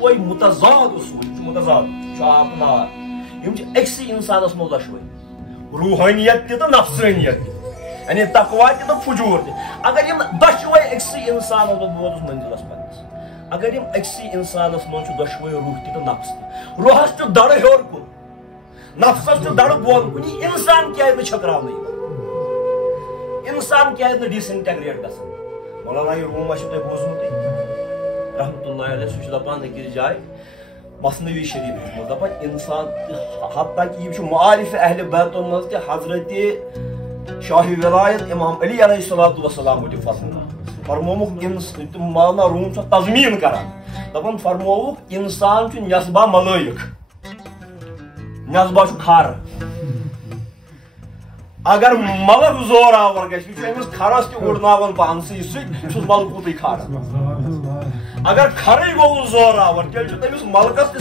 دشوے متضاد اصول متضاد آپ نار اکسی انسانس مز دشوے روحانیت تہ نفسانیت یعنی تقوا تہ فجور تہ اگر یم دشوے اکسی انسانس مز ووتس منزلس پنس اگر یم اکسی انسانس مز دشوے روح تہ نفس تہ روحس چھ دڑ ہیور کن نفسس چھ دڑ بون کن انسان کیازِ چھکراونہٕ انسان کیازِ ڈس انٹیگریٹ گژھان مولانا یہ روم آسو تۄہہِ بوٗزمُتٕے رحمتہ اللہ علیہ سُہ چھُ دپان أکِس جایہِ مثنوی شریف منٛز دپان انسان حتیٰ کہ یہ معارف اہل بیتن منٛز تہِ حضرت شاہ ولایت امام علی علیہ الصلوۃ والسلام تہِ فرمووُکھ مولانا روم چھُ تضمیٖن کران دپان فرمووُکھ انسان چھُ نٮ۪صبا ملٲیِک نٮ۪صبا چھُ کھر اگر ملک زور آور گژھِ یہِ چھُ أمِس کھرس تہِ اُڑناوان پانسٕے سۭتۍ یہِ چھُس ملکوٗتٕے کھر اگر کھرٕے گوٚو زور آور تیٚلہِ چھُ تٔمِس ملکس تہِ